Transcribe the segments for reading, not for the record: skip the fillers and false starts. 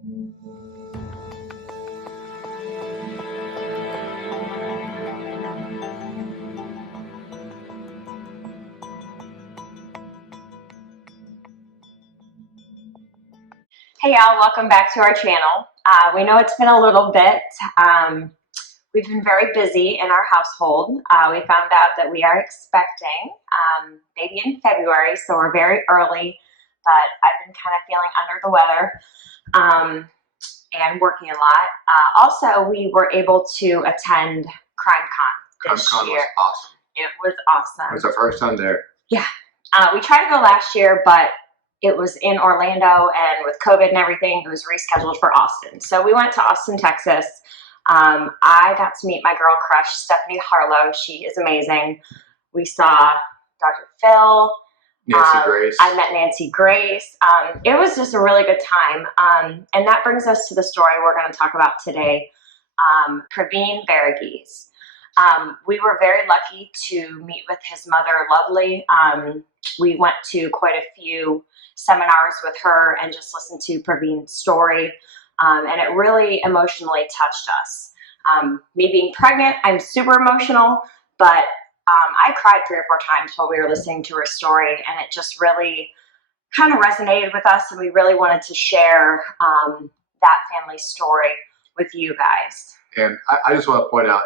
Hey y'all, welcome back to our channel. We know it's been a little bit. We've been very busy in our household. We found out that we are expecting baby in February, so we're very early, but I've been kind of feeling under the weather and working a lot. Also, we were able to attend CrimeCon this CrimeCon year. was awesome. It was awesome. It was our first time there. Yeah. We tried to go last year, but it was in Orlando, and with COVID and everything, it was rescheduled for Austin. So we went to Austin, Texas. I got to meet my girl crush, Stephanie Harlowe. She is amazing. We saw Dr. Phil. Nancy Grace. I met Nancy Grace. It was just a really good time. And that brings us to the story we're going to talk about today, Pravin Varughese. We were very lucky to meet with his mother, Lovely. We went to quite a few seminars with her and just listened to Praveen's story. And it really emotionally touched us. Me being pregnant, I'm super emotional, but I cried 3 or 4 times while we were listening to her story, and it just really kind of resonated with us, and we really wanted to share that family story with you guys. And I just want to point out,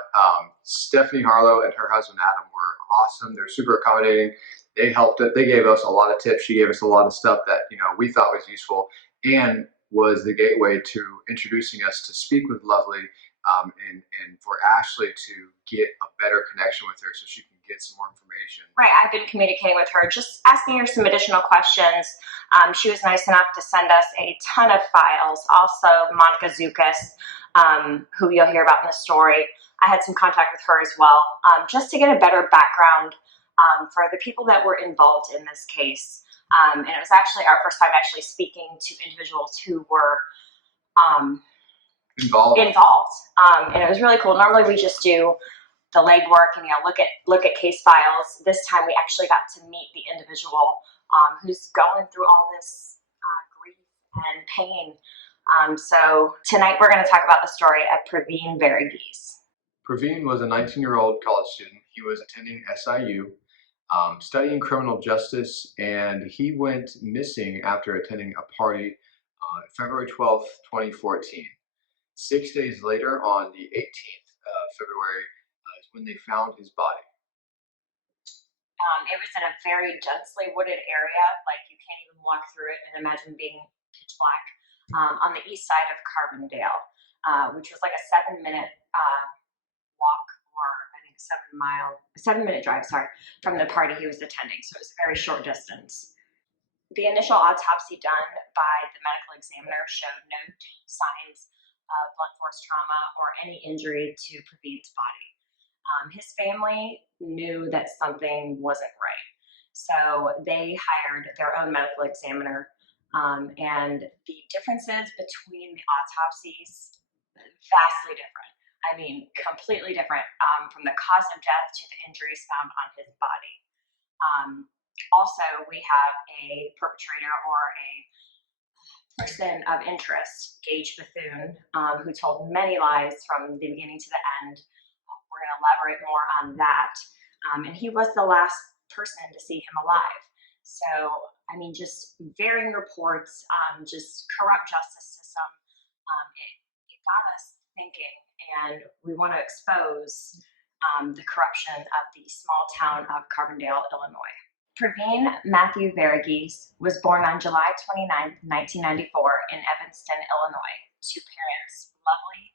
Stephanie Harlowe and her husband Adam were awesome. They're super accommodating. They helped it. They gave us a lot of tips. She gave us a lot of stuff that we thought was useful, and was the gateway to introducing us to speak with Lovely, and for Ashley to get a better connection with her so she can get some more information. Right, I've been communicating with her, just asking her some additional questions. She was nice enough to send us a ton of files. Also, Monica Zukas, who you'll hear about in the story, I had some contact with her as well, just to get a better background for the people that were involved in this case. And it was actually our first time actually speaking to individuals who were involved. And it was really cool. Normally we just do the legwork and look at case files. This time we actually got to meet the individual who's going through all this grief and pain. So tonight we're going to talk about the story of Pravin Varughese. Praveen was a 19-year-old college student. He was attending SIU, studying criminal justice, and he went missing after attending a party on February 12th, 2014. 6 days later, on the 18th of February, is when they found his body. It was in a very densely wooded area, like you can't even walk through it and imagine being pitch black, on the east side of Carbondale, which was like a 7-minute walk, or I think 7-minute drive, from the party he was attending. So it was a very short distance. The initial autopsy done by the medical examiner showed no signs of blunt force trauma or any injury to Praveen's body. His family knew that something wasn't right, so they hired their own medical examiner, and the differences between the autopsies, vastly different. I mean, completely different, from the cause of death to the injuries found on his body. Also, we have a perpetrator, or a person of interest, Gage Bethune, who told many lies from the beginning to the end. We're going to elaborate more on that. And he was the last person to see him alive. So, I mean, just varying reports, just corrupt justice system. It got us thinking, and we want to expose the corruption of the small town of Carbondale, Illinois. Pravin Matthew Varughese was born on July 29, 1994 in Evanston, Illinois, to parents Lovely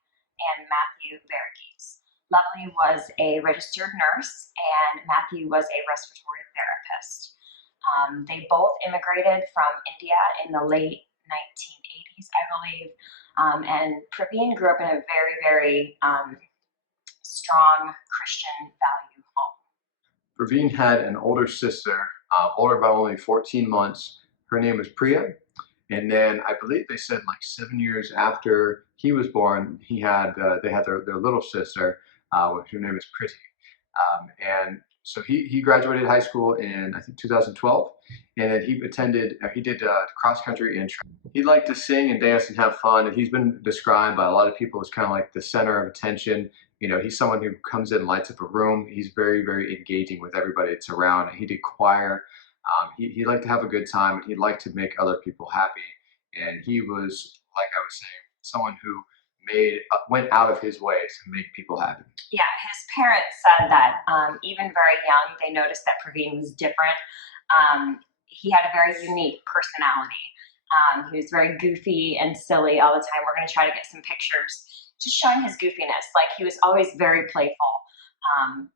and Matthew Varghese. Lovely was a registered nurse, and Matthew was a respiratory therapist. They both immigrated from India in the late 1980s, I believe, and Pravin grew up in a very, very strong Christian value home. Praveen had an older sister, older by only 14 months. Her name was Priya. And then I believe they said like 7 years after he was born, they had their little sister, her name is Priti. And So he graduated high school in I think 2012, and then he did cross country and he liked to sing and dance and have fun. And he's been described by a lot of people as kind of like the center of attention. You know, he's someone who comes in and lights up a room. He's very engaging with everybody that's around. He did choir. He liked to have a good time, and he liked to make other people happy. And he was, like I was saying, someone who went out of his way to make people happy. Yeah, his parents said that even very young, they noticed that Praveen was different. He had a very unique personality. He was very goofy and silly all the time. We're going to try to get some pictures just showing his goofiness. Like, he was always very playful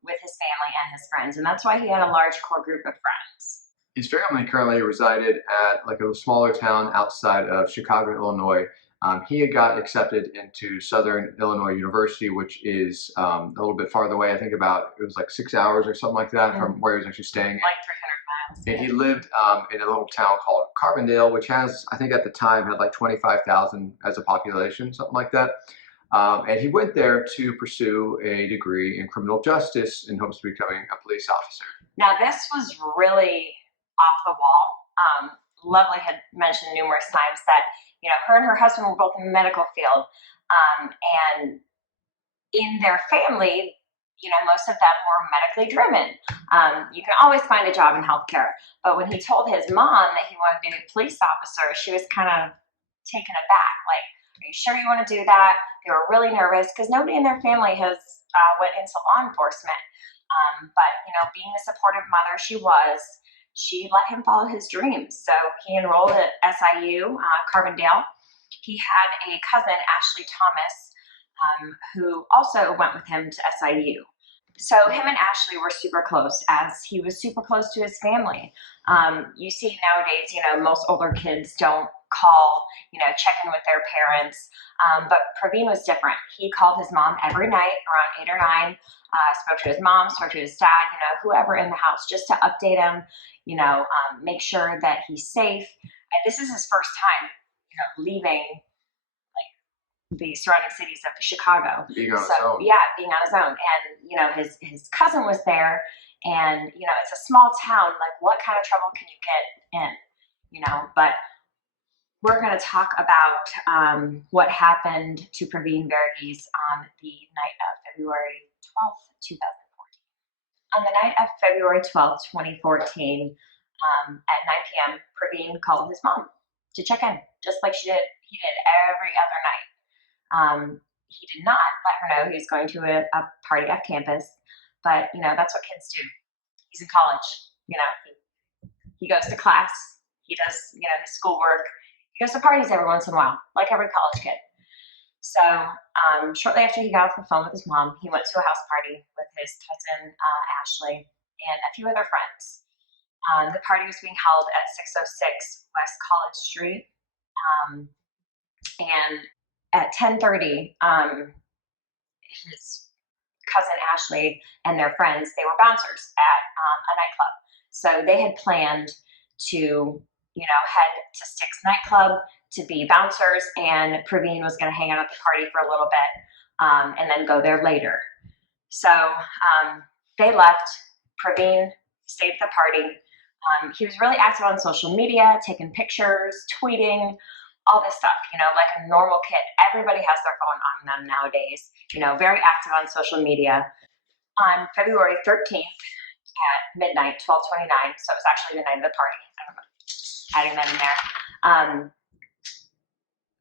with his family and his friends, and that's why he had a large core group of friends. His family currently resided at like a smaller town outside of Chicago, Illinois. He had got accepted into Southern Illinois University, which is a little bit farther away. I think it was like 6 hours or something like that from where he was actually staying. Like 300 miles. And he lived in a little town called Carbondale, which has, I think at the time, had like 25,000 as a population, something like that. And he went there to pursue a degree in criminal justice in hopes of becoming a police officer. Now, this was really off the wall. Lovely had mentioned numerous times that, you know, her and her husband were both in the medical field. And in their family, you know, most of them were medically driven. You can always find a job in healthcare. But when he told his mom that he wanted to be a police officer, she was kind of taken aback. Like, are you sure you want to do that? They were really nervous because nobody in their family has went into law enforcement. But, you know, being the supportive mother she let him follow his dreams. So he enrolled at SIU, Carbondale. He had a cousin, Ashley Thomas, who also went with him to SIU. So him and Ashley were super close, as he was super close to his family. You see nowadays, you know, most older kids don't call, you know, check in with their parents. But Praveen was different. He called his mom every night around 8 or 9, spoke to his mom, spoke to his dad, you know, whoever in the house, just to update him, you know, make sure that he's safe. And this is his first time, you know, leaving the surrounding cities of Chicago. Being on his own. Yeah, being on his own. And, you know, his cousin was there, and, you know, it's a small town. Like, what kind of trouble can you get in, you know? But we're going to talk about what happened to Pravin Varughese on the night of February 12th, 2014. On the night of February 12th, 2014, at 9 p.m., Praveen called his mom to check in, just like he did every other night. He did not let her know he was going to a party off campus, but, you know, that's what kids do. He's in college, you know, he goes to class, he does, you know, his schoolwork, he goes to parties every once in a while, like every college kid. So shortly after he got off the phone with his mom, he went to a house party with his cousin, Ashley, and a few other friends. The party was being held at 606 West College Street, and at 10:30, his cousin Ashley and their friends, they were bouncers at a nightclub. So they had planned to, you know, head to Styx nightclub to be bouncers, and Praveen was going to hang out at the party for a little bit and then go there later. So they left. Praveen stayed at the party. He was really active on social media, taking pictures, tweeting, all this stuff, you know, like a normal kid. Everybody has their phone on them nowadays, you know, very active on social media. On February 13th at midnight, 12:29, so it was actually the night of the party, I don't know, adding that in there,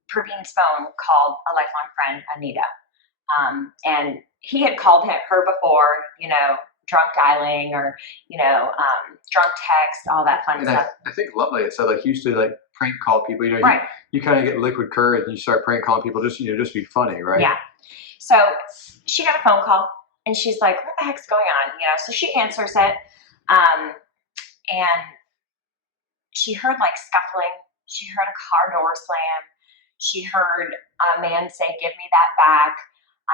Praveen's phone called a lifelong friend, Anita. And he had called her before, you know, drunk dialing or, you know, drunk text, all that fun stuff. I think Lovely had said, like, he used to, like, prank call people, you know, right. you kind of get liquid courage and you start prank calling people just, you know, just be funny, right? Yeah. So she got a phone call and she's like, what the heck's going on? You know, so she answers it. And she heard like scuffling. She heard a car door slam. She heard a man say, give me that back.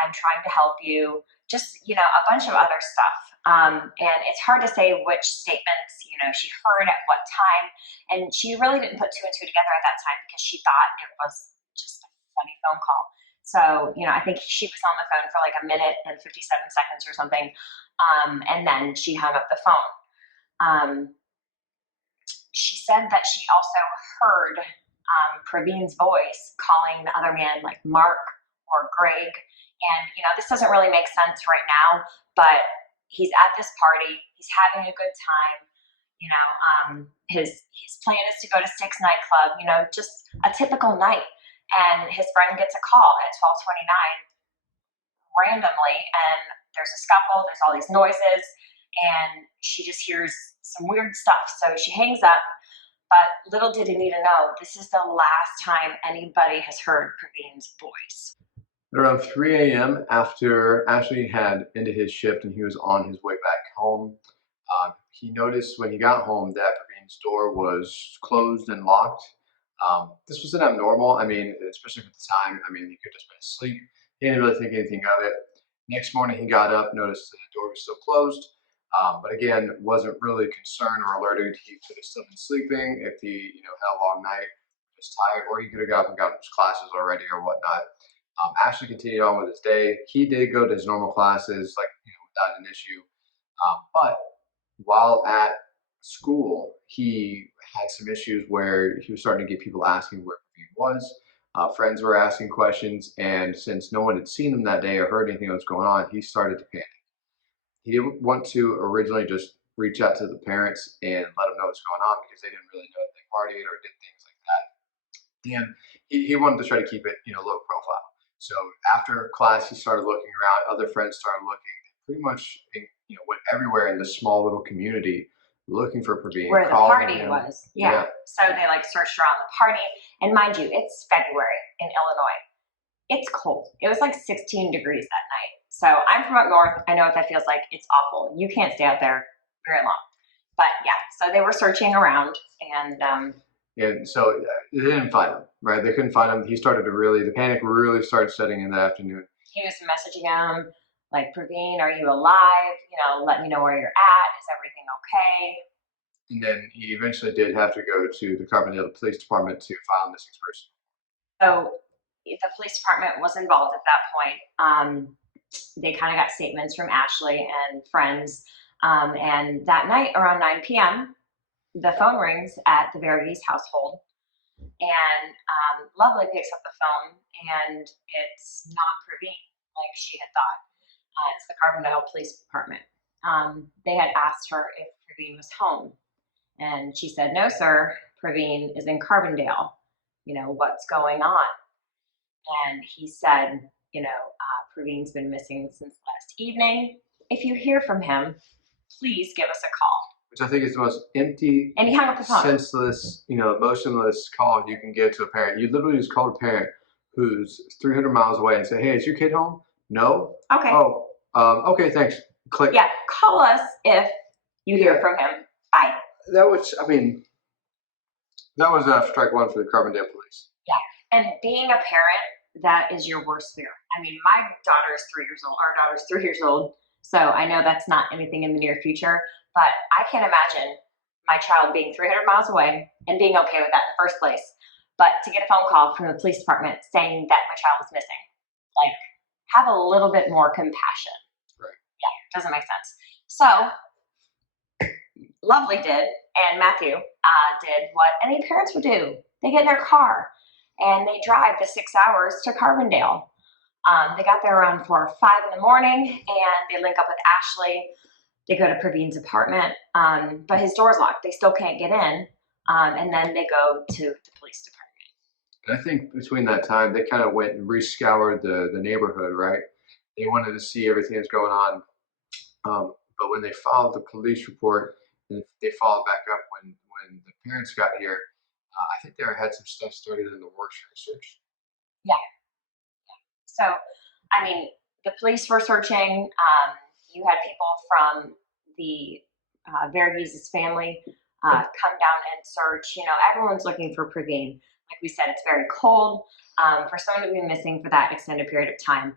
I'm trying to help you. Just, you know, a bunch of other stuff. And it's hard to say which statements, you know, she heard at what time. And she really didn't put two and two together at that time because she thought it was just a funny phone call. So, you know, I think she was on the phone for like a minute and 57 seconds or something. And then she hung up the phone. Um, she said that she also heard Praveen's voice calling the other man like Mark or Greg. And, you know, this doesn't really make sense right now, but he's at this party, he's having a good time. You know, his plan is to go to Six nightclub, you know, just a typical night. And his friend gets a call at 12:29 randomly, and there's a scuffle, there's all these noises, and she just hears some weird stuff. So she hangs up, but little did Anita know, this is the last time anybody has heard Praveen's voice. At around 3 a.m., after Ashley had ended his shift and he was on his way back home, he noticed when he got home that Praveen's door was closed and locked. This wasn't abnormal. I mean, especially for the time. I mean, he could have just been asleep. He didn't really think anything of it. Next morning, he got up, noticed that the door was still closed, but again, wasn't really concerned or alerted. He could have still been sleeping if he, you know, had a long night, was tired, or he could have got up and gotten his classes already or whatnot. Ashley continued on with his day. He did go to his normal classes, like, you know, without an issue. But while at school, he had some issues where he was starting to get people asking where he was. Friends were asking questions, and since no one had seen him that day or heard anything that was going on, he started to panic. He didn't want to originally just reach out to the parents and let them know what's going on because they didn't really know if they partied or did things like that. And he wanted to try to keep it, you know, low profile. So after class, he started looking around. Other friends started looking. Pretty much, you know, went everywhere in this small little community looking for Praveen. Where the party was. Yeah. So they like searched around the party. And mind you, it's February in Illinois. It's cold. It was like 16 degrees that night. So I'm from up north. I know what that feels like. It's awful. You can't stay out there very long. But yeah, so they were searching around, and so they didn't find him, right? They couldn't find him. He started to the panic really started setting in the afternoon. He was messaging him like, Praveen, are you alive? You know, let me know where you're at. Is everything okay? And then he eventually did have to go to the Carbondale Police Department to file a missing person. So the police department was involved at that point. They kind of got statements from Ashley and friends. And that night around 9 p.m., the phone rings at the Varghese household, and Lovely picks up the phone, and it's not Praveen like she had thought. It's the Carbondale Police Department. They had asked her if Praveen was home, and she said, no, sir, Praveen is in Carbondale. You know, what's going on? And he said, you know, Praveen's been missing since last evening. If you hear from him, please give us a call. Which I think is the most empty, and he hung up the phone. Senseless, you know, emotionless call you can give to a parent. You literally just called a parent who's 300 miles away and say, hey, is your kid home? No? Okay. Oh, okay, thanks. Click. Yeah, call us if you hear from him. Bye. That was, I mean, that was strike one for the Carbondale Police. Yeah, and being a parent, that is your worst fear. I mean, my daughter is 3 years old. Our daughter's 3 years old. So I know that's not anything in the near future, but I can't imagine my child being 300 miles away and being okay with that in the first place. But to get a phone call from the police department saying that my child was missing, like, have a little bit more compassion. Right. Yeah, doesn't make sense. So Lovely did, and Matthew did what any parents would do. They get in their car and they drive the 6 hours to Carbondale. They got there around 4 or 5 in the morning, and they link up with Ashley. They go to Praveen's apartment, but his door's locked. They still can't get in, and then they go to the police department. And I think between that time, they kind of went and rescoured the neighborhood, right? They wanted to see everything that's going on. But when they filed the police report, and they followed back up when the parents got here, I think they had some stuff started in the works for research. Yeah. So, I mean, the police were searching. You had people from the Varghese's family come down and search. You know, everyone's looking for Praveen. Like we said, it's very cold. For someone to be missing for that extended period of time,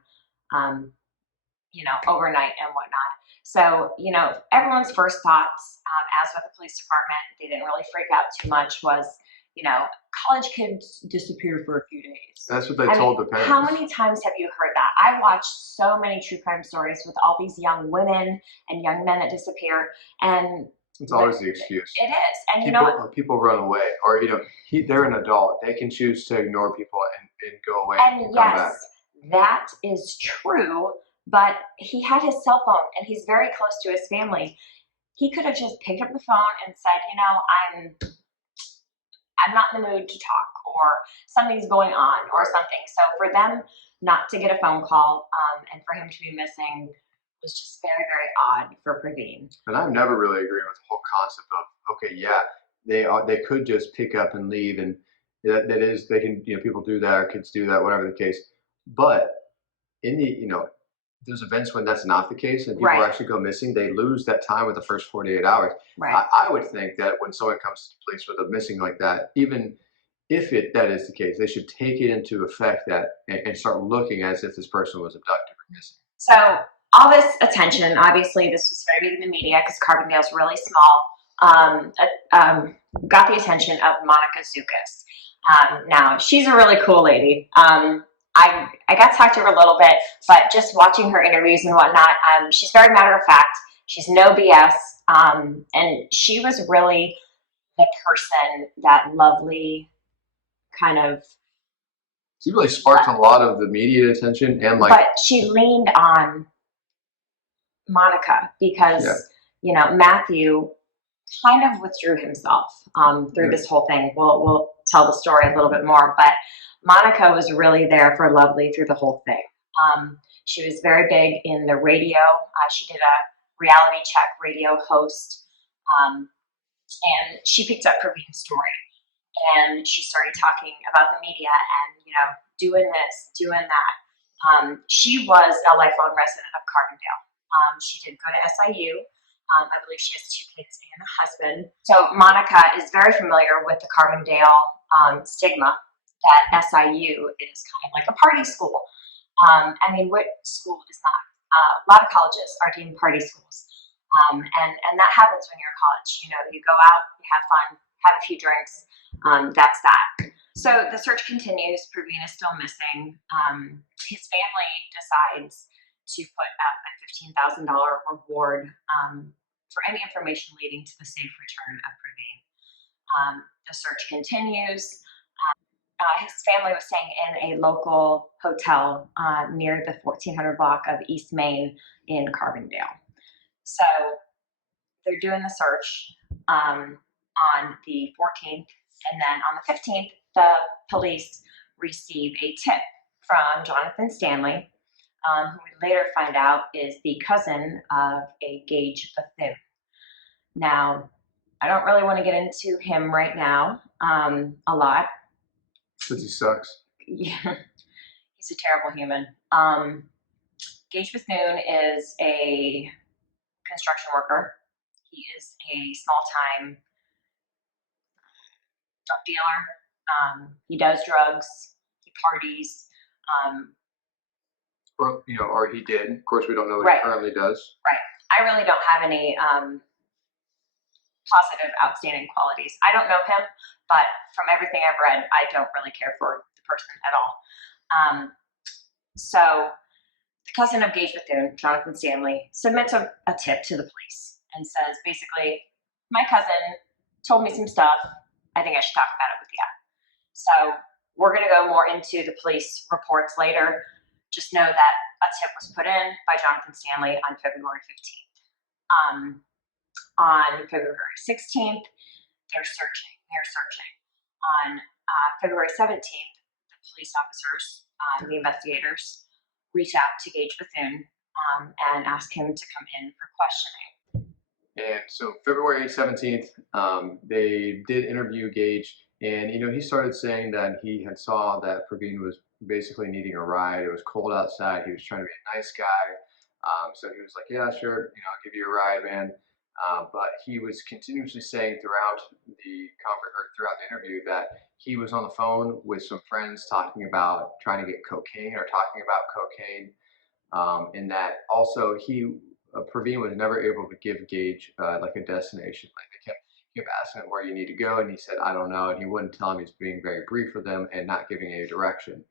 you know, overnight and whatnot. So, you know, everyone's first thoughts, as with the police department, they didn't really freak out too much, was, you know, college kids disappear for a few days. That's what they told the parents. How many times have you heard that? I watch so many true crime stories with all these young women and young men that disappear, and it's always the excuse. It is, and people run away, or they're an adult. They can choose to ignore people and go away and come back. That is true. But he had his cell phone, and he's very close to his family. He could have just picked up the phone and said, I'm not in the mood to talk, or something's going on, or something. So for them not to get a phone call, and for him to be missing was just very, very odd for Praveen. And I've never really agreed with the whole concept of, okay, yeah, they could just pick up and leave, and that is, they can, people do that, or kids do that, whatever the case. But in the, there's events when that's not the case, and people actually go missing. They lose that time with the first 48 hours. Right. I would think that when someone comes to the police with a missing like that, even if that is the case, they should take it into effect and start looking as if this person was abducted or missing. So all this attention, obviously, this was very big in the media because Carbondale's really small. Got the attention of Monica Zukas. Now she's a really cool lady. I got to talk to her a little bit, but just watching her interviews and whatnot, she's very matter of fact. She's no BS, and she was really the person that Lovely kind of. She really sparked a lot of the media attention, but she leaned on Monica because Matthew kind of withdrew himself through this whole thing. We'll tell the story a little bit more, but Monica was really there for Lovely through the whole thing. She was very big in the radio. She did a reality check radio host, and she picked up Praveen's story, and she started talking about the media and doing this, doing that. She was a lifelong resident of Carbondale. She did go to SIU. I believe she has 2 kids and a husband. So Monica is very familiar with the Carbondale stigma that SIU is kind of like a party school. What school is not? A lot of colleges are deemed party schools. And that happens when you're in college. You go out, you have fun, have a few drinks. That's that. So the search continues. Praveen is still missing. His family decides to put up a $15,000 reward for any information leading to the safe return of Praveen. The search continues. His family was staying in a local hotel near the 1400 block of East Main in Carbondale. So they're doing the search on the 14th, and then on the 15th, the police receive a tip from Jonathan Stanley, who we later find out is the cousin of a Gage Bethune. Now, I don't really want to get into him right now a lot. Because he sucks. Yeah, he's a terrible human. Gage Bethune is a construction worker. He is a small-time drug dealer. He does drugs. He parties. Or he did. Of course, we don't know what he currently does. Right. I really don't have any positive, outstanding qualities. I don't know him, but from everything I've read, I don't really care for the person at all. So the cousin of Gage Bethune, Jonathan Stanley, submits a tip to the police and says, basically, my cousin told me some stuff. I think I should talk about it with you. So we're going to go more into the police reports later. Just know that a tip was put in by Jonathan Stanley on February 15th. On February 16th, they're searching. On February 17th, the police officers, the investigators, reach out to Gage Bethune and ask him to come in for questioning. And so February 17th, they did interview Gage, and he started saying that he had saw that Praveen was basically needing a ride. It was cold outside. He was trying to be a nice guy. So he was like, yeah, sure, I'll give you a ride, man. But he was continuously saying throughout the interview that he was on the phone with some friends talking about trying to get cocaine or talking about cocaine, and that also Praveen was never able to give Gage like a destination. Like kept asking him where you need to go, and he said, I don't know. And he wouldn't tell him. He's being very brief with them and not giving any direction.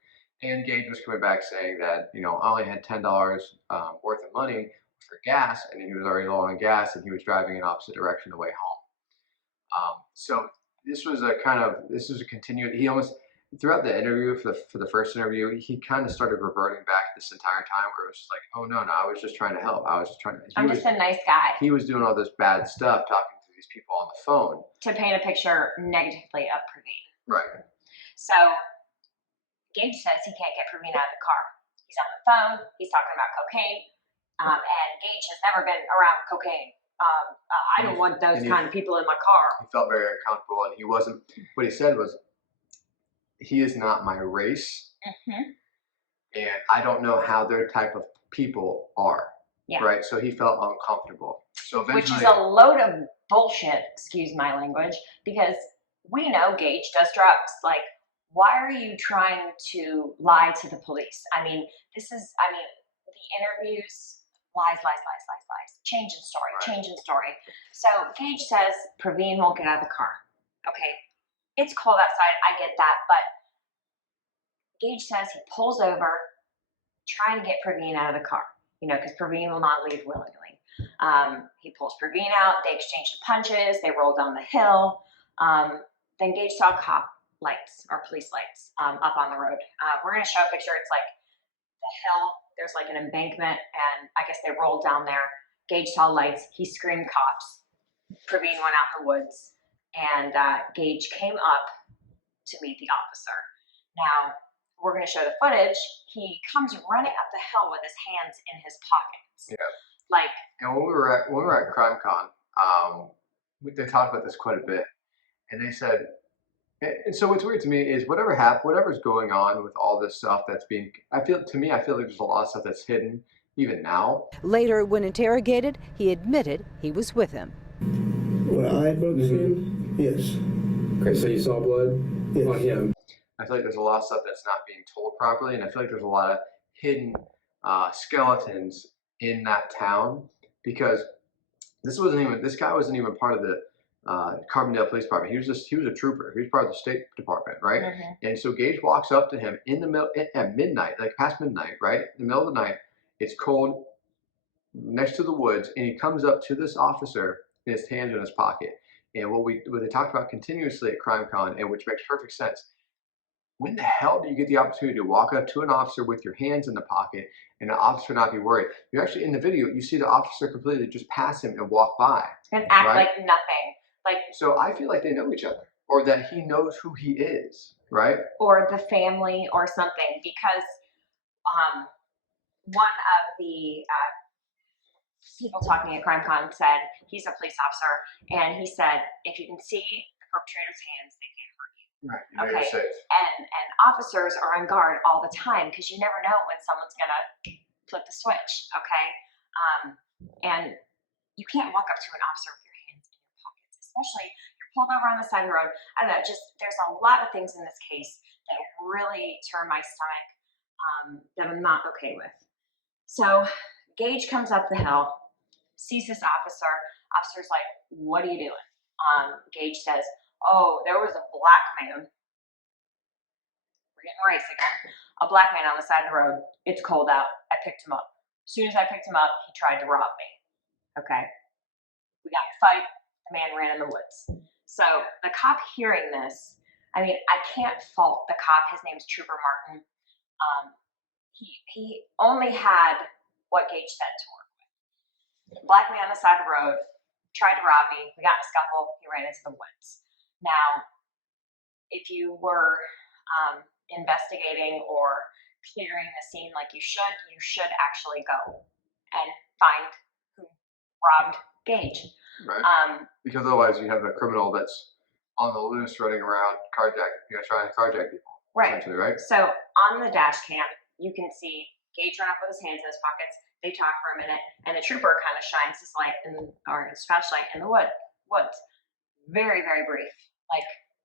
And Gage was coming back saying that, I only had $10 worth of money for gas, and he was already low on gas, and he was driving in opposite direction the way home. So this was a continued. He almost throughout the interview for the first interview, he kind of started reverting back this entire time where it was just like, oh no, I was just trying to help. I was just trying to. I'm just a nice guy. He was doing all this bad stuff, talking to these people on the phone to paint a picture negatively of Praveen. Right. So Gage says he can't get Praveen out of the car. He's on the phone. He's talking about cocaine, and Gage has never been around cocaine. I don't want those kind of people in my car. He felt very uncomfortable, and he wasn't. What he said was, "He is not my race, and I don't know how their type of people are." Yeah. Right. So he felt uncomfortable. So eventually, which is a load of bullshit. Excuse my language, because we know Gage does drugs. Like, why are you trying to lie to the police? I mean, the interviews. Lies. Change in story. So Gage says Praveen won't get out of the car. Okay, it's cold outside. I get that, but Gage says he pulls over, trying to get Praveen out of the car. Because Praveen will not leave willingly. He pulls Praveen out. They exchange the punches. They roll down the hill. Then Gage saw cop lights or police lights up on the road. We're going to show a picture. It's like the hill. There's like an embankment, and I guess they rolled down there. Gage saw lights. He screamed cops. Praveen went out in the woods, and Gage came up to meet the officer. Now, we're going to show the footage. He comes running up the hill with his hands in his pockets. Yeah. And when we were at CrimeCon, they talked about this quite a bit, and they said. And so what's weird to me is whatever's going on with all this stuff that's being, I feel like there's a lot of stuff that's hidden even now. Later, when interrogated, he admitted he was with him. Well, I broke his hand? Yes. Okay, so you saw blood on him. I feel like there's a lot of stuff that's not being told properly, and I feel like there's a lot of hidden skeletons in that town, because this guy wasn't even part of the Carbondale Police Department. He was a trooper. He was part of the State Department, right? And so Gage walks up to him in the middle at midnight, like past midnight, right? In the middle of the night. It's cold, next to the woods, and he comes up to this officer, and his hands in his pocket. And what they talked about continuously at CrimeCon, and which makes perfect sense. When the hell do you get the opportunity to walk up to an officer with your hands in the pocket and the officer not be worried? You actually, in the video, you see the officer completely just pass him and walk by. And act like nothing. So I feel like they know each other, or that he knows who he is, right? Or the family or something, because one of the people talking at CrimeCon said he's a police officer, and he said, if you can see the perpetrator's hands, they can't hurt you. Right. Okay. And officers are on guard all the time, because you never know when someone's gonna flip the switch. Okay. And you can't walk up to an officer with your hands in your pockets, especially you're pulled over on the side of the road. I don't know, there's a lot of things in this case that really turn my stomach that I'm not okay with. So Gage comes up the hill, sees this officer. Officer's like, what are you doing? Gage says, oh, there was a black man. We're getting race again. A black man on the side of the road. It's cold out. I picked him up. As soon as I picked him up, he tried to rob me. Okay. We got in a fight. The man ran in the woods. So the cop hearing this, I mean, I can't fault the cop. His name's Trooper Martin. He only had what Gage said to work with. Black man on the side of the road, tried to rob me. We got in a scuffle. He ran into the woods. Now, if you were investigating or clearing the scene like you should actually go and find who robbed Gage. Right. Because otherwise you have a criminal that's on the loose running around trying to carjack people. Right. Essentially, right? So on the dash cam, you can see Gage run up with his hands in his pockets. They talk for a minute, and the trooper kind of shines his light or his flashlight in the woods. Very, very brief.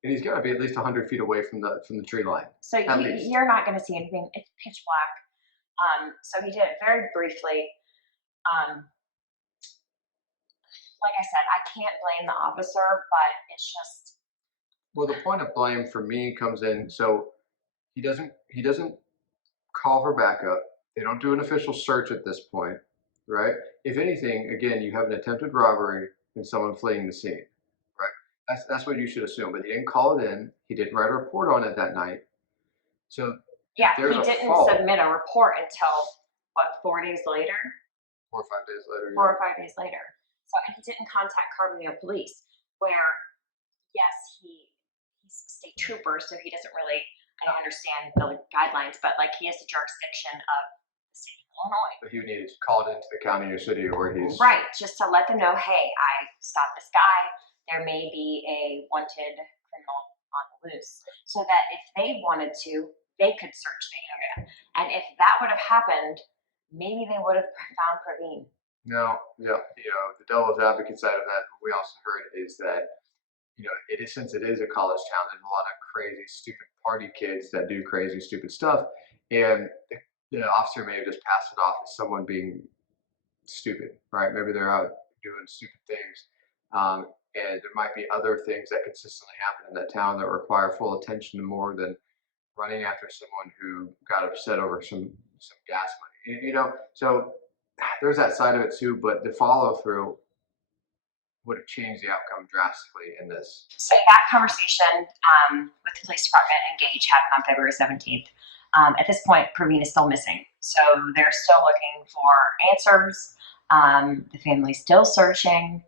And he's got to be at least 100 feet away from the tree line. So you're not going to see anything. It's pitch black. So he did it very briefly. like I said, I can't blame the officer, but it's just, Well, the point of blame for me comes in. So he doesn't call for backup. They don't do an official search at this point, right? If anything, again, you have an attempted robbery and someone fleeing the scene, right? That's what you should assume. But he didn't call it in. He didn't write a report on it that night. So yeah, if there's he a didn't fault, submit a report until, what, 4 days later? 4 or 5 days later, 4 or 5 days later. So, and he didn't contact Carbondale police, where, yes, he's a state trooper, so he doesn't really, I don't understand the guidelines, but like he has the jurisdiction of the state of Illinois. but he would need to call it into the county or city where he's Right, just to let them know, hey, I stopped this guy. There may be a wanted criminal on the loose. So that if they wanted to, they could search the area. And if that would have happened, maybe they would have found Praveen. Now, yeah, the devil's advocate side of that, we also heard is that, it is, since it is a college town, there's a lot of crazy, stupid party kids that do crazy, stupid stuff. And the officer may have just passed it off as someone being stupid, right? Maybe they're out doing stupid things. And there might be other things that consistently happen in that town that require full attention more than running after someone who got upset over some gas money. So there's that side of it too, but the follow through would have changed the outcome drastically in this. So that conversation with the police department and Gage happened on February 17th. At this point, Praveen is still missing. So they're still looking for answers. The family's still searching.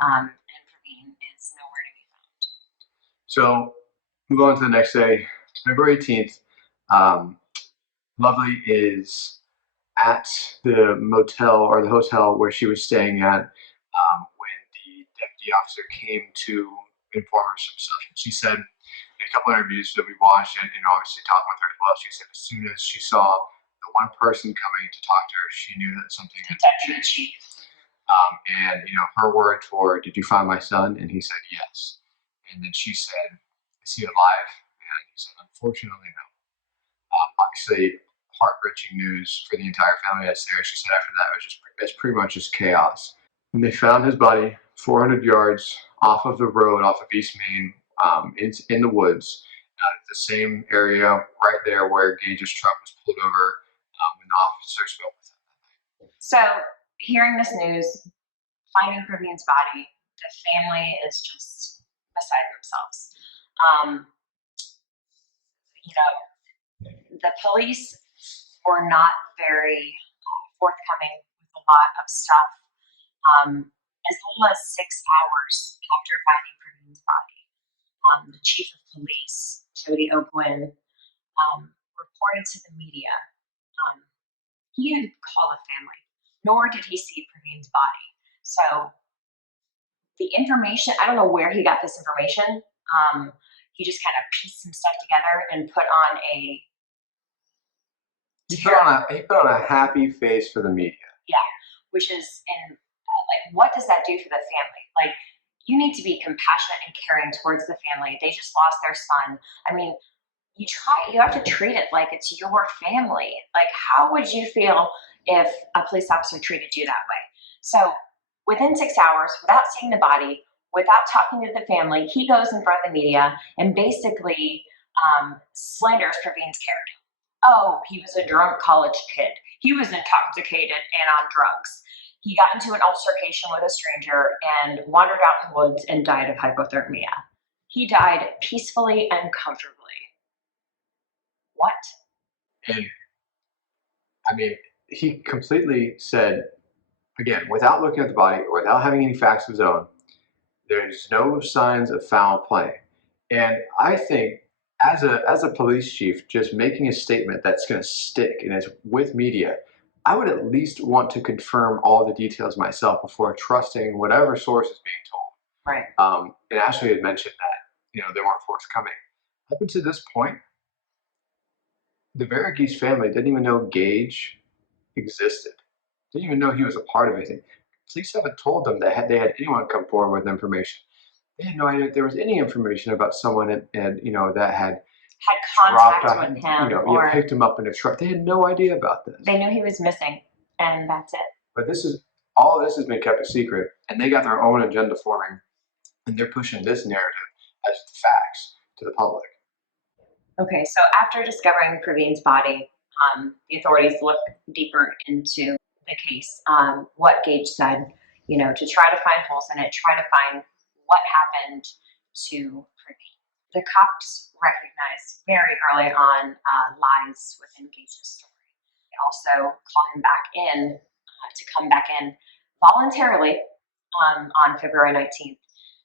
And Praveen is nowhere to be found. So move on to the next day, February 18th. Lovely is at the motel or the hotel where she was staying at when the deputy officer came to inform her some stuff. And she said in a couple interviews that we watched and obviously talking with her as well, she said as soon as she saw the one person coming to talk to her, she knew that something had changed. And her words were, "Did you find my son?" And he said, "Yes." And then she said, "Is he alive?" And he said, "Unfortunately, no." Obviously, heart-wrenching news for the entire family. As Sarah, she said after that, it's pretty much just chaos. And they found his body 400 yards off of the road, off of East Main, in the woods, the same area right there where Gage's truck was pulled over when the officers spoke with him. So hearing this news, finding Praveen's body, the family is just beside themselves. The police were not very forthcoming with a lot of stuff. As little as 6 hours after finding Praveen's body, the chief of police, Jody O'Gwyn, reported to the media. He didn't call the family, nor did he see Praveen's body. So the information, I don't know where he got this information. He just kind of pieced some stuff together and put on a He put on a happy face for the media. Yeah, which is, and what does that do for the family? Like, you need to be compassionate and caring towards the family. They just lost their son. I mean, you have to treat it like it's your family. Like, how would you feel if a police officer treated you that way? So within 6 hours, without seeing the body, without talking to the family, he goes in front of the media and basically slanders Praveen's character. Oh, he was a drunk college kid. He was intoxicated and on drugs. He got into an altercation with a stranger and wandered out in the woods and died of hypothermia. He died peacefully and comfortably. What? And I mean, he completely said, again, without looking at the body, without having any facts of his own, there's no signs of foul play. And I think as a police chief, just making a statement that's going to stick and is with media, I would at least want to confirm all the details myself before trusting whatever source is being told. Right. And Ashley had mentioned that, they weren't forthcoming. Up until this point, the Varghese family didn't even know Gage existed. Didn't even know he was a part of anything. Police haven't told them that they had anyone come forward with information. They had no idea if there was any information about someone that had contact with him or picked him up in a truck. They had no idea about this. They knew he was missing, and that's it. But this is All of this has been kept a secret, and they got their own agenda forming, and they're pushing this narrative as the facts to the public. Okay, so after discovering Praveen's body, the authorities looked deeper into the case. What Gage said, to try to find holes in it, try to find what happened to Praveen. The cops recognized very early on lies within Gage's story. They also call him back in to come back in voluntarily on February 19th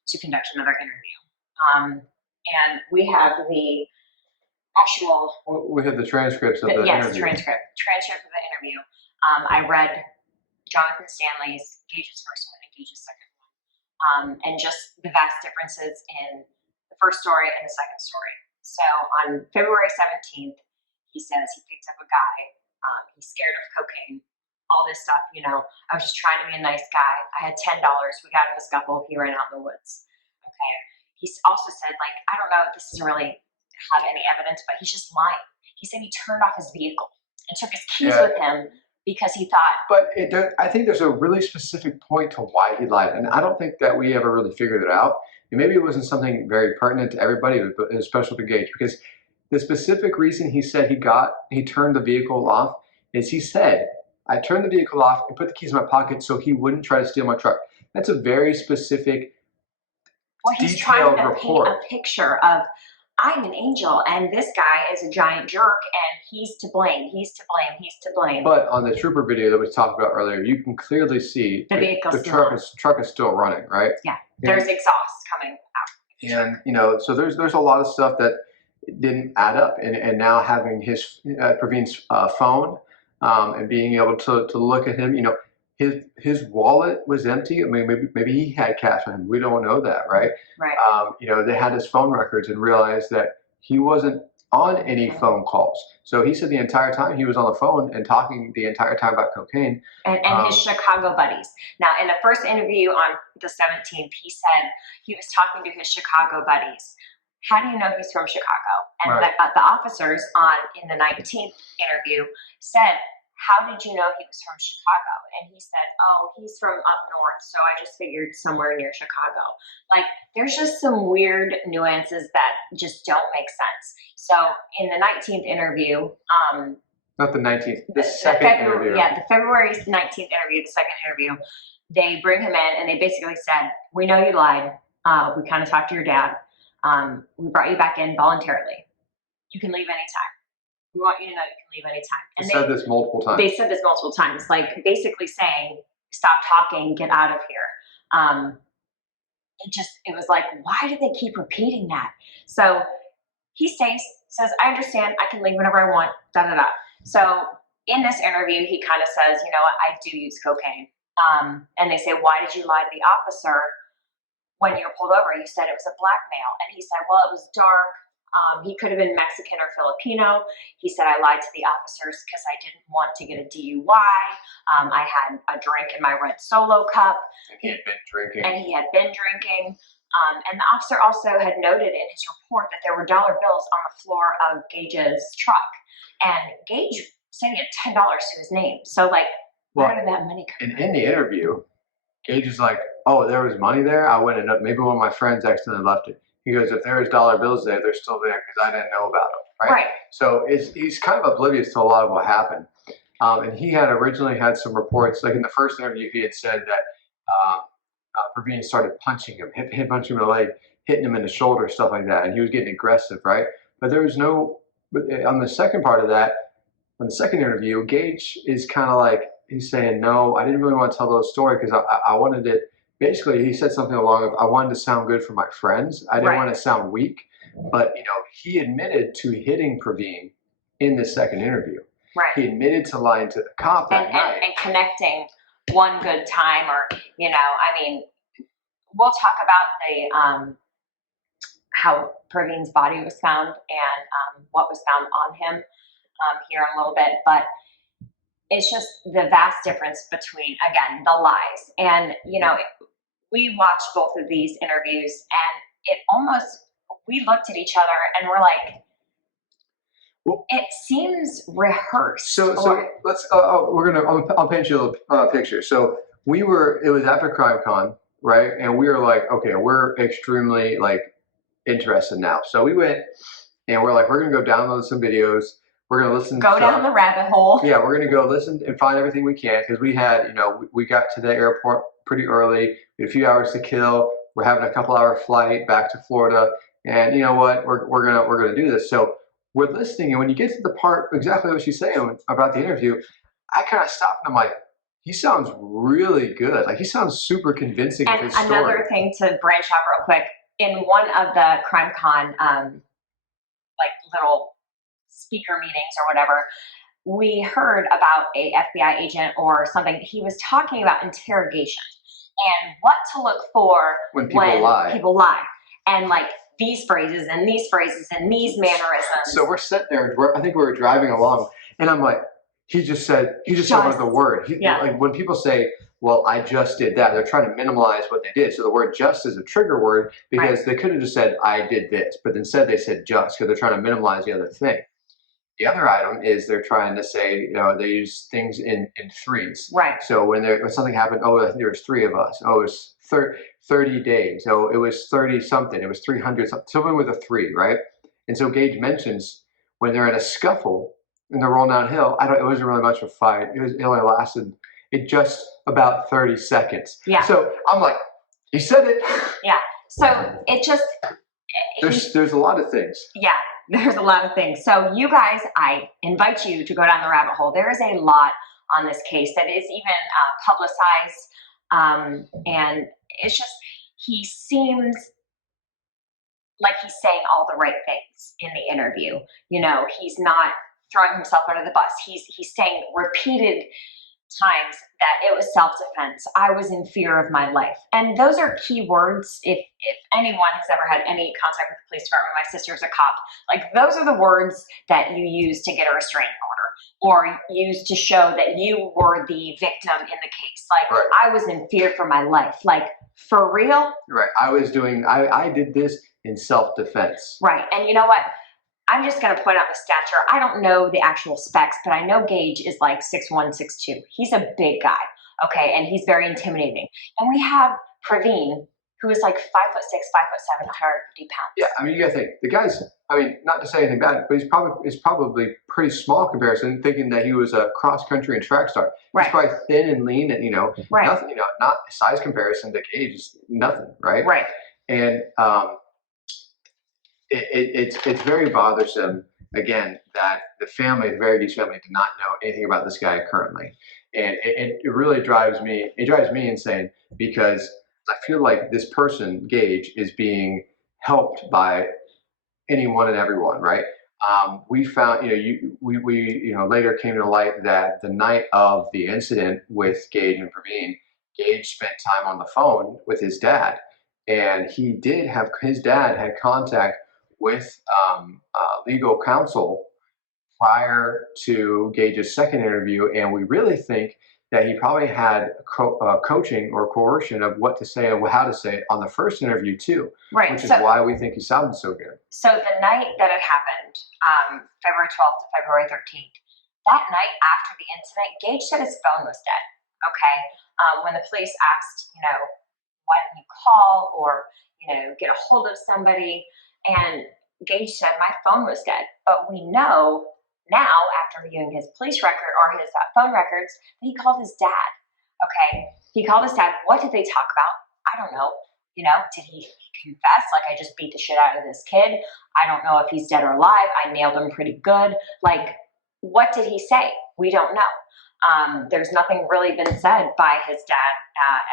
to conduct another interview. And we have the actual. We have the transcripts of the interview. Transcript of the interview. I read Jonathan Stanley's, Gage's first one and Gage's second one, and just the vast differences in the first story and the second story. So on February 17th, he says he picked up a guy. He's scared of cocaine, all this stuff. I was just trying to be a nice guy. I had $10. We got in a scuffle. He ran out in the woods. Okay. He also said, I don't know if this doesn't really have any evidence, but he's just lying. He said he turned off his vehicle and took his keys with him because he thought. But I think there's a really specific point to why he lied, and I don't think that we ever really figured it out. And maybe it wasn't something very pertinent to everybody, but especially to Gage, because the specific reason he said he turned the vehicle off is he said, I turned the vehicle off and put the keys in my pocket so he wouldn't try to steal my truck. That's a very specific, he's detailed trying to report. paint a picture of, I'm an angel and this guy is a giant jerk and he's to blame, he's to blame, he's to blame. But on the trooper video that we talked about earlier, you can clearly see the truck is still running, right? Yeah, there's exhaust coming out. And so there's a lot of stuff that didn't add up, and now having his Praveen's phone and being able to look at him, his wallet was empty. I mean, maybe he had cash on him. We don't know that, right? Right. They had his phone records and realized that he wasn't on any phone calls. So he said the entire time he was on the phone and talking the entire time about cocaine. And his Chicago buddies. Now, in the first interview on the 17th, he said he was talking to his Chicago buddies. How do you know he's from Chicago? And the officers in the 19th interview said, how did you know he was from Chicago? And he said, oh, he's from up north, so I just figured somewhere near Chicago. There's just some weird nuances that just don't make sense. So in the 19th interview, not the 19th, the second interview. Yeah, the February 19th interview, the second interview, they bring him in and they basically said, we know you lied. We kind of talked to your dad. We brought you back in voluntarily. You can leave anytime. We want you to know you can leave anytime. And they said this multiple times. They said this multiple times, basically saying, stop talking, get out of here. It was why do they keep repeating that? So he says, I understand, I can leave whenever I want, da-da-da. So in this interview, he kind of says, you know what, I do use cocaine. And they say, why did you lie to the officer when you were pulled over? You said it was a blackmail. And he said, well, it was dark. He could have been Mexican or Filipino. He said, I lied to the officers because I didn't want to get a DUI. I had a drink in my red Solo cup. And he had been drinking. And the officer also had noted in his report that there were dollar bills on the floor of Gage's truck. And Gage said he had $10 to his name. So, where did that money come from? And in the interview, Gage is like, oh, there was money there? I went and maybe one of my friends accidentally left it. He goes, if there's dollar bills there, they're still there because I didn't know about them, right? So he's kind of oblivious to a lot of what happened. And he had originally had some reports, like in the first interview, he had said that Praveen started punching him, punching him in the leg, hitting him in the shoulder, stuff like that. And he was getting aggressive, right? But there was on the second part of that, on the second interview, Gage is kind of he's saying, no, I didn't really want to tell those stories because I wanted it. Basically, he said something along I wanted to sound good for my friends. I didn't want to sound weak. But, he admitted to hitting Praveen in the second interview. Right. He admitted to lying to the cop that night. And connecting one good time or, we'll talk about how Praveen's body was found and what was found on him here in a little bit. But it's just the vast difference between, again, the lies. And, we watched both of these interviews and we looked at each other and we're like, it seems rehearsed. So let's, I'll paint you a little picture. So it was after CrimeCon, right? And we were like, okay, we're extremely like interested now. So we went and we're like, we're going to go download some videos. We're going to listen. Go down the rabbit hole. Yeah, we're going to go listen and find everything we can because we had, we got to the airport pretty early. We had a few hours to kill. We're having a couple-hour flight back to Florida, and you know what? We're gonna do this. So we're listening, and when you get to the part exactly what she's saying about the interview, I kind of stopped and I'm like, he sounds really good. Like he sounds super convincing. And of his another story. thing to branch out real quick, in one of the CrimeCon like little speaker meetings or whatever, we heard about a FBI agent or something. He was talking about interrogation and what to look for when people lie. And like these phrases and these phrases and these mannerisms. So we're sitting there, I think we were driving along, and I'm like, he just said the word. Like when people say, well, I just did that, they're trying to minimize what they did. So the word just is a trigger word because they could have just said, I did this, but instead they said just because they're trying to minimize the other thing. The other item is they're trying to say, they use things in threes. Right. So when something happened, oh, I think there was 3 of us. Oh, it was 30 days. Oh, it was 30 something. It was 300 something. Something with a 3, right? And so Gage mentions when they're in a scuffle and they're rolling downhill, it wasn't really much of a fight. It only lasted just about 30 seconds. Yeah. So I'm like, he said it. Yeah. So it just... There's a lot of things. Yeah, there's a lot of things. So you guys, I invite you to go down the rabbit hole. There is a lot on this case that is even publicized. And it's just, he seems like he's saying all the right things in the interview. He's not throwing himself under the bus. He's saying repeated times that it was self-defense. I was in fear of my life. And those are key words. If anyone has ever had any contact with the police department, my sister's a cop, like those are the words that you use to get a restraining order or use to show that you were the victim in the case. Like I was in fear for my life. Like for real? Right. I did this in self-defense. Right. And you know what? I'm just going to point out the stature. I don't know the actual specs, but I know Gage is like 6'1", 6'2". He's a big guy, okay, and he's very intimidating. And we have Praveen, who is like 5'6", 5'7", 150 pounds. Yeah, I mean, you got to think the guy's. I mean, not to say anything bad, but he's probably pretty small comparison. Thinking that he was a cross country and track star. Right. He's probably thin and lean, and nothing. Not size comparison to Gage is nothing, right? Right. And it's very bothersome, again, that the Varughese family did not know anything about this guy currently. And it really drives me insane because I feel like this person, Gage, is being helped by anyone and everyone, right? We found, we later came to light that the night of the incident with Gage and Praveen, Gage spent time on the phone with his dad. And his dad had contact with legal counsel prior to Gage's second interview, and we really think that he probably had coaching or coercion of what to say and how to say it on the first interview too, right? Which is why we think he sounded so good. So the night that it happened, February 12th to February 13th, that night after the incident, Gage said his phone was dead, okay? When the police asked, why didn't you call or, get a hold of somebody? And Gage said, my phone was dead. But we know now, after reviewing his police record or his phone records, that he called his dad. Okay, he called his dad. What did they talk about? I don't know. Did he confess? Like, I just beat the shit out of this kid. I don't know if he's dead or alive. I nailed him pretty good. Like, what did he say? We don't know. There's nothing really been said by his dad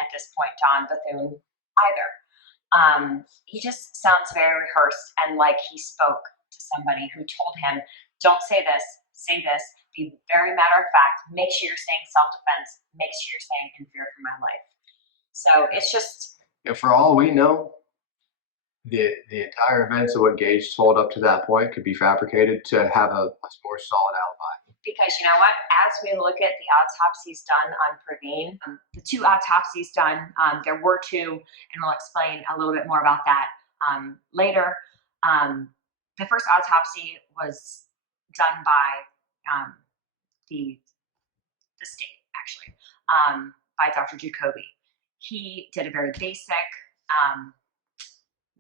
at this point, Don Bethune, either. He just sounds very rehearsed and like he spoke to somebody who told him, don't say this, say this, be very matter of fact, make sure you're saying self-defense, make sure you're saying in fear for my life. So it's just... for all we know, the entire events of what Gage told up to that point could be fabricated to have a more solid alibi. Because you know what? As we look at the autopsies done on Praveen, the 2 autopsies done, there were 2, and we'll explain a little bit more about that later. The first autopsy was done by the state, actually. by Dr. Jacoby. He did a very basic,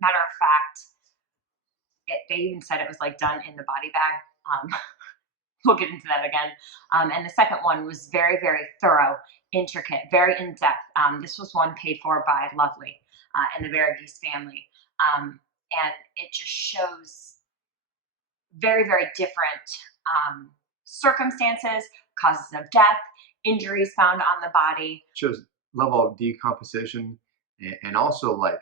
matter of fact, they even said it was like done in the body bag. We'll get into that again. And the second one was very, very thorough, intricate, very in-depth. This was one paid for by Lovely and the Varughese family. And it just shows very, very different circumstances, causes of death, injuries found on the body. It shows level of decomposition and also like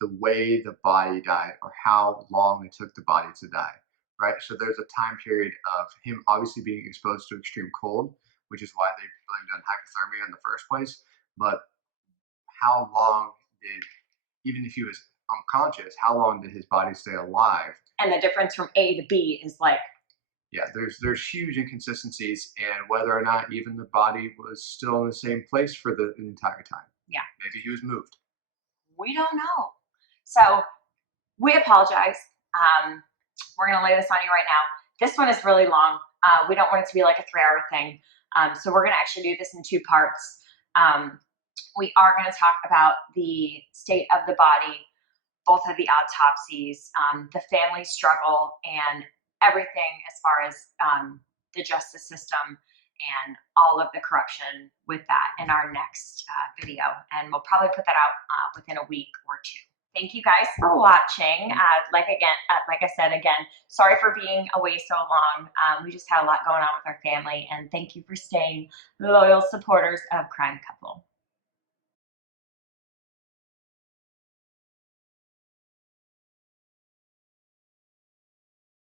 the way the body died or how long it took the body to die. Right, so there's a time period of him obviously being exposed to extreme cold, which is why they blamed on hypothermia in the first place. But how long did, even if he was unconscious, how long did his body stay alive? And the difference from A to B is like, yeah, there's huge inconsistencies, and whether or not even the body was still in the same place for the entire time. Yeah, maybe he was moved. We don't know. So we apologize. We're going to lay this on you right now. This one is really long. We don't want it to be like a 3-hour thing. So we're going to actually do this in 2 parts. We are going to talk about the state of the body, both of the autopsies, the family struggle, and everything as far as the justice system and all of the corruption with that in our next video. And we'll probably put that out within a week or 2. Thank you guys for watching. Like I said again, sorry for being away so long. We just had a lot going on with our family, and thank you for staying loyal supporters of Crime Couple.